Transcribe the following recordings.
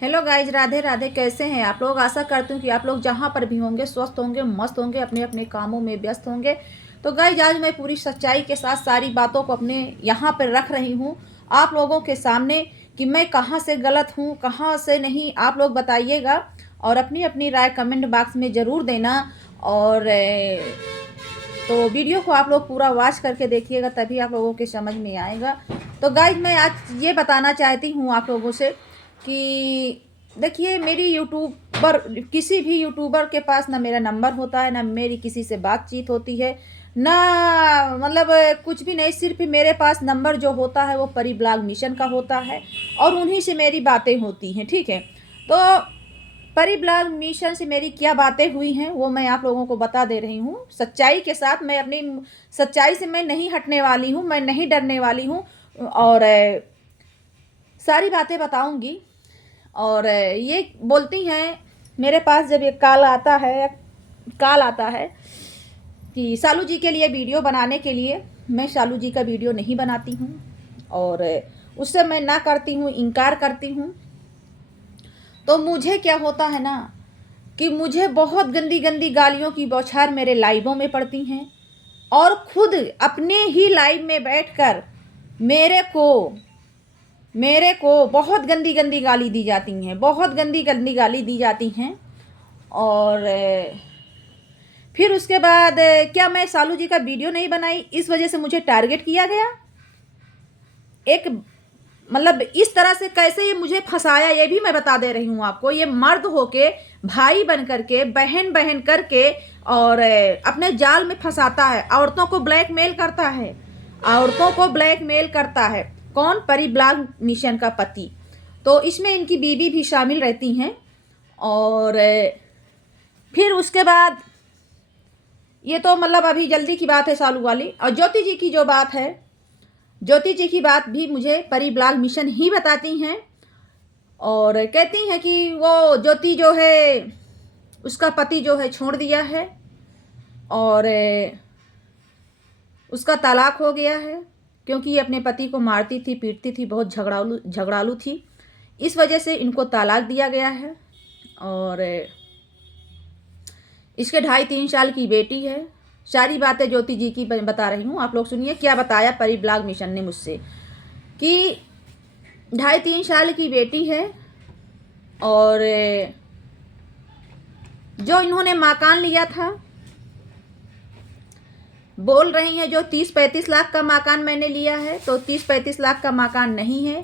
Hello guys, Radhe Radhe. कैसे हैं आप लोग? आशा करती हूँ कि आप लोग जहाँ पर भी होंगे स्वस्थ होंगे, मस्त होंगे, अपने अपने कामों में व्यस्त होंगे। तो गाइज, आज मैं पूरी सच्चाई के साथ सारी बातों को अपने यहाँ पर रख रही हूँ आप लोगों के सामने कि मैं कहाँ से गलत हूँ, कहाँ से नहीं। आप लोग बताइएगा और अपनी अपनी राय कमेंट बॉक्स में ज़रूर देना। और तो वीडियो को आप लोग पूरा वॉच करके देखिएगा, तभी आप लोगों के समझ में आएगा। तो गाइज, मैं आज ये बताना चाहती हूँ आप लोगों से कि देखिए, मेरी यूट्यूबर किसी भी यूट्यूबर के पास ना मेरा नंबर होता है, ना मेरी किसी से बातचीत होती है, ना मतलब कुछ भी नहीं। सिर्फ मेरे पास नंबर जो होता है वो परी ब्लॉग मिशन का होता है और उन्हीं से मेरी बातें होती हैं। ठीक है, तो परी ब्लॉग मिशन से मेरी क्या बातें हुई हैं वो मैं आप लोगों को बता दे रही हूँ सच्चाई के साथ। मैं अपनी सच्चाई से मैं नहीं हटने वाली हूँ, मैं नहीं डरने वाली हूँ और सारी बातें बताऊंगी। और ये बोलती हैं मेरे पास जब ये कॉल आता है कि शालू जी के लिए वीडियो बनाने के लिए। मैं शालू जी का वीडियो नहीं बनाती हूँ और उससे मैं ना करती हूँ, इनकार करती हूँ। तो मुझे क्या होता है ना कि मुझे बहुत गंदी गंदी गालियों की बौछार मेरे लाइवों में पड़ती हैं और खुद अपने ही लाइव में बैठकर मेरे को बहुत गंदी गंदी गाली दी जाती हैं, बहुत गंदी गंदी गाली दी जाती हैं। और फिर उसके बाद क्या मैं सालू जी का वीडियो नहीं बनाई, इस वजह से मुझे टारगेट किया गया। एक मतलब इस तरह से कैसे ये मुझे फंसाया, ये भी मैं बता दे रही हूँ आपको। ये मर्द होके, भाई बन करके, बहन बहन करके और अपने जाल में फंसाता है, औरतों को ब्लैकमेल करता है, औरतों को ब्लैकमेल करता है। कौन? परी ब्लॉग मिशन का पति। तो इसमें इनकी बीवी भी शामिल रहती हैं। और फिर उसके बाद ये तो मतलब अभी जल्दी की बात है सालू वाली। और ज्योति जी की जो बात है, ज्योति जी की बात भी मुझे परी ब्लॉग मिशन ही बताती हैं और कहती हैं कि वो ज्योति जो है उसका पति जो है छोड़ दिया है और उसका तलाक हो गया है, क्योंकि ये अपने पति को मारती थी, पीटती थी, बहुत झगड़ालू थी। इस वजह से इनको तलाक दिया गया है। और इसके 2.5-3 साल की बेटी है। सारी बातें ज्योति जी की बता रही हूँ, आप लोग सुनिए क्या बताया परी ब्लॉग मिशन ने मुझसे कि 2.5-3 साल की बेटी है और जो इन्होंने मकान लिया था, बोल रही हैं जो 30-35 लाख का मकान मैंने लिया है, तो 30-35 लाख का मकान नहीं है।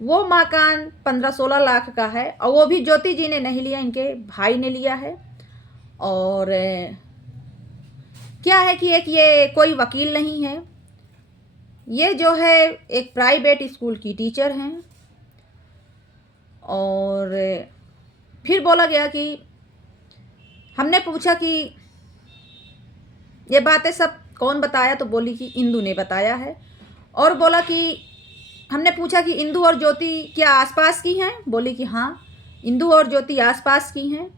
वो मकान 15-16 लाख का है और वो भी ज्योति जी ने नहीं लिया, इनके भाई ने लिया है। और क्या है कि एक ये कोई वकील नहीं है, ये जो है एक प्राइवेट स्कूल की टीचर हैं। और फिर बोला गया कि हमने पूछा कि ये बातें सब कौन बताया, तो बोली कि इंदू ने बताया है। और बोला कि हमने पूछा कि इंदू और ज्योति क्या आसपास की हैं, बोली कि हाँ, इंदू और ज्योति आसपास की हैं।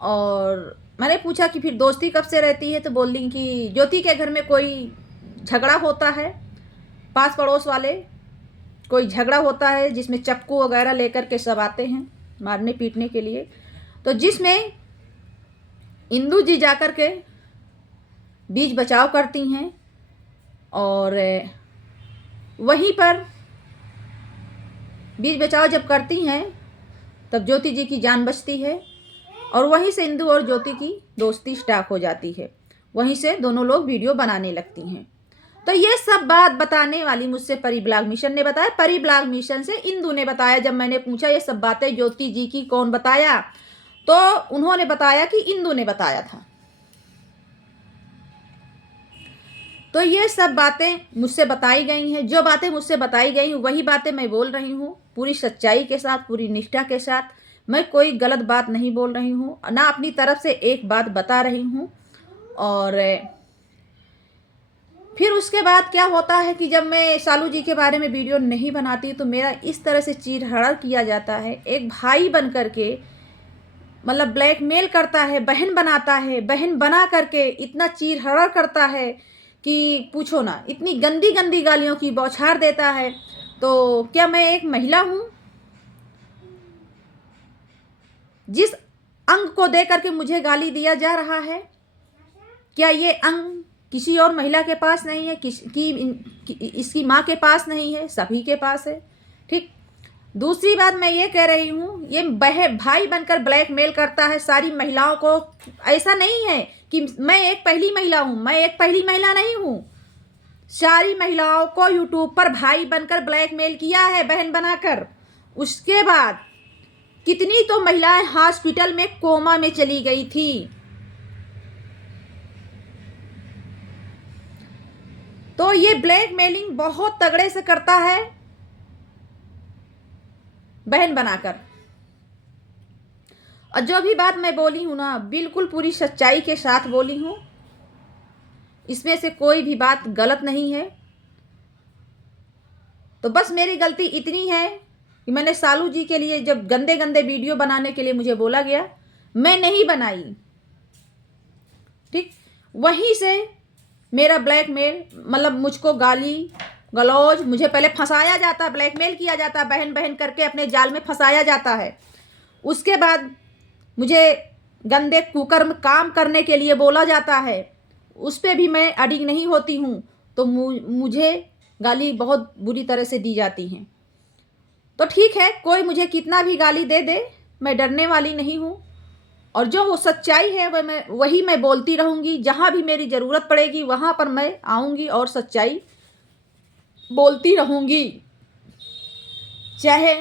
और मैंने पूछा कि फिर दोस्ती कब से रहती है, तो बोली कि ज्योति के घर में कोई झगड़ा होता है, पास पड़ोस वाले कोई झगड़ा होता है जिसमें चाकू वगैरह लेकर के सब आते हैं मारने पीटने के लिए, तो जिसमें इंदू जी जाकर के बीच बचाव करती हैं। और वहीं पर बीच बचाव जब करती हैं तब ज्योति जी की जान बचती है और वहीं से इंदू और ज्योति की दोस्ती स्टार्ट हो जाती है। वहीं से दोनों लोग वीडियो बनाने लगती हैं। तो ये सब बात बताने वाली मुझसे परी ब्लॉग मिशन ने बताया। परी ब्लॉग मिशन से इंदू ने बताया। जब मैंने पूछा ये सब बातें ज्योति जी की कौन बताया, तो उन्होंने बताया कि इंदू ने बताया था। तो ये सब बातें मुझसे बताई गई हैं। जो बातें मुझसे बताई गई हैं वही बातें मैं बोल रही हूँ, पूरी सच्चाई के साथ, पूरी निष्ठा के साथ। मैं कोई गलत बात नहीं बोल रही हूँ, ना अपनी तरफ से एक बात बता रही हूँ। और फिर उसके बाद क्या होता है कि जब मैं सालू जी के बारे में वीडियो नहीं बनाती तो मेरा इस तरह से चीरहरण किया जाता है। एक भाई बन करके मतलब ब्लैकमेल करता है, बहन बनाता है, बहन बना करके इतना चीरहरण करता है कि पूछो ना, इतनी गंदी गंदी गालियों की बौछार देता है। तो क्या मैं एक महिला हूँ? जिस अंग को दे करके मुझे गाली दिया जा रहा है, क्या ये अंग किसी और महिला के पास नहीं है, इसकी माँ के पास नहीं है? सभी के पास है। ठीक। दूसरी बात मैं ये कह रही हूँ, ये भाई बनकर ब्लैकमेल करता है सारी महिलाओं को। ऐसा नहीं है कि मैं एक पहली महिला हूँ, मैं एक पहली महिला नहीं हूँ। सारी महिलाओं को यूट्यूब पर भाई बनकर ब्लैकमेल किया है, बहन बनाकर। उसके बाद कितनी तो महिलाएं हॉस्पिटल में कोमा में चली गई थी। तो ये ब्लैकमेलिंग बहुत तगड़े से करता है बहन बनाकर। और जो भी बात मैं बोली हूं ना, बिल्कुल पूरी सच्चाई के साथ बोली हूं। इसमें से कोई भी बात गलत नहीं है। तो बस मेरी गलती इतनी है कि मैंने सालू जी के लिए जब गंदे गंदे वीडियो बनाने के लिए मुझे बोला गया, मैं नहीं बनाई। ठीक। वहीं से मेरा ब्लैकमेल, मतलब मुझको गाली गलौज, मुझे पहले फंसाया जाता, ब्लैकमेल किया जाता, बहन बहन करके अपने जाल में फंसाया जाता है। उसके बाद मुझे गंदे कुकर्म काम करने के लिए बोला जाता है, उस पर भी मैं अडिग नहीं होती हूँ। तो मुझे गाली बहुत बुरी तरह से दी जाती हैं। तो ठीक है, कोई मुझे कितना भी गाली दे दे, मैं डरने वाली नहीं हूँ। और जो वो सच्चाई है वही मैं बोलती रहूँगी। जहाँ भी मेरी ज़रूरत पड़ेगी वहाँ पर मैं आऊँगी और सच्चाई बोलती रहूँगी। चाहे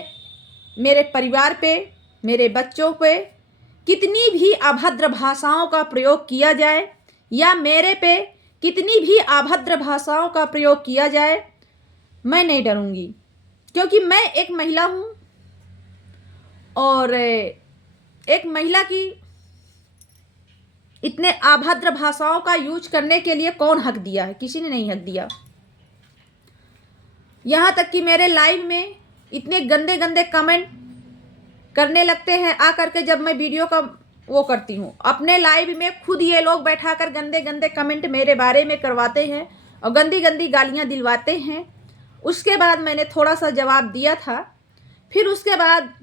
मेरे परिवार पे, मेरे बच्चों पे कितनी भी अभद्र भाषाओं का प्रयोग किया जाए, या मेरे पे कितनी भी अभद्र भाषाओं का प्रयोग किया जाए, मैं नहीं डरूँगी। क्योंकि मैं एक महिला हूँ, और एक महिला की इतने अभद्र भाषाओं का यूज करने के लिए कौन हक दिया है? किसी ने नहीं हक दिया। यहाँ तक कि मेरे लाइव में इतने गंदे गंदे कमेंट करने लगते हैं आकर के, जब मैं वीडियो का वो करती हूँ अपने लाइव में, खुद ये लोग बैठा कर गंदे गंदे कमेंट मेरे बारे में करवाते हैं और गंदी गंदी गालियाँ दिलवाते हैं। उसके बाद मैंने थोड़ा सा जवाब दिया था, फिर उसके बाद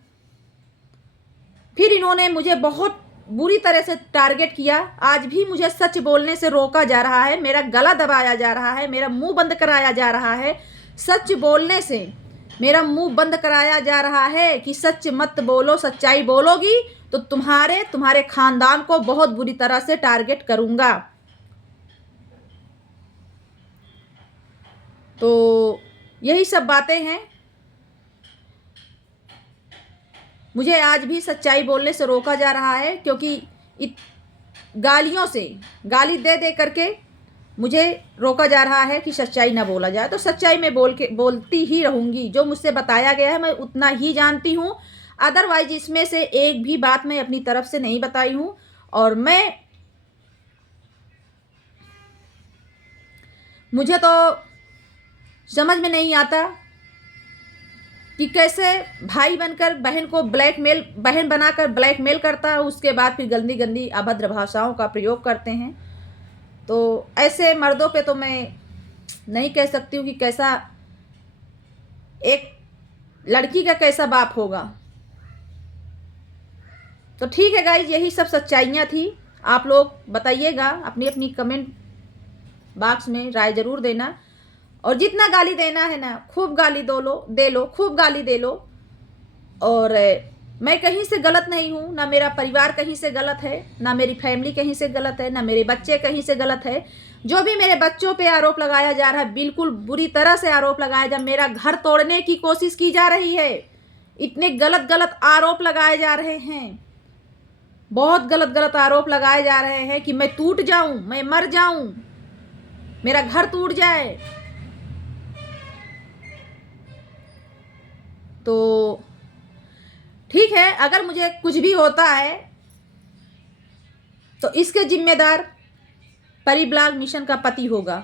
फिर इन्होंने मुझे बहुत बुरी तरह से टारगेट किया। आज भी मुझे सच बोलने से रोका जा रहा है, मेरा गला दबाया जा रहा है, मेरा मुंह बंद कराया जा रहा है। सच बोलने से मेरा मुंह बंद कराया जा रहा है कि सच मत बोलो, सच्चाई बोलोगी तो तुम्हारे खानदान को बहुत बुरी तरह से टारगेट करूंगा। तो यही सब बातें हैं। मुझे आज भी सच्चाई बोलने से रोका जा रहा है, क्योंकि गालियों से, गाली दे दे करके मुझे रोका जा रहा है कि सच्चाई ना बोला जाए। तो सच्चाई मैं बोलती ही रहूँगी। जो मुझसे बताया गया है मैं उतना ही जानती हूँ, अदरवाइज इसमें से एक भी बात मैं अपनी तरफ से नहीं बताई हूँ। और मुझे तो समझ में नहीं आता कि कैसे भाई बनकर बहन को बहन बनाकर ब्लैकमेल करता है, उसके बाद फिर गंदी गंदी अभद्र भाषाओं का प्रयोग करते हैं। तो ऐसे मर्दों पे तो मैं नहीं कह सकती हूँ कि कैसा एक लड़की का कैसा बाप होगा। तो ठीक है गाइज, यही सब सच्चाइयाँ थी। आप लोग बताइएगा, अपनी अपनी कमेंट बॉक्स में राय ज़रूर देना। और जितना गाली देना है ना, खूब गाली दे लो, खूब गाली दे लो। और मैं कहीं से गलत नहीं हूँ, ना मेरा परिवार कहीं से गलत है, ना मेरी फैमिली कहीं से गलत है, ना मेरे बच्चे कहीं से गलत है। जो भी मेरे बच्चों पे आरोप लगाया जा रहा है, बिल्कुल बुरी तरह से आरोप लगाया जा, मेरा घर तोड़ने की कोशिश की जा रही है। इतने गलत गलत आरोप लगाए जा रहे हैं, बहुत गलत गलत आरोप लगाए जा रहे हैं कि मैं टूट जाऊं, मैं मर जाऊं, मेरा घर टूट जाए। तो ठीक है, अगर मुझे कुछ भी होता है तो इसके जिम्मेदार परी ब्लॉग मिशन का पति होगा।